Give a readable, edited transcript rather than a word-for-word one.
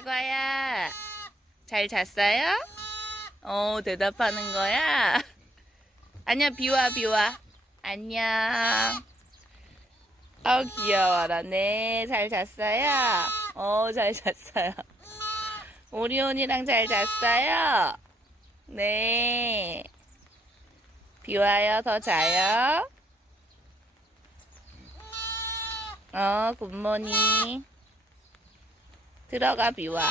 사과야, 잘 잤어요? 대답하는 거야? 아니야, 비와, 비와. 안녕. 귀여워라. 네, 잘 잤어요? 잘 잤어요. 오리온이랑 잘 잤어요? 네. 비와요, 더 자요? 굿모닝. 들어가, 비와.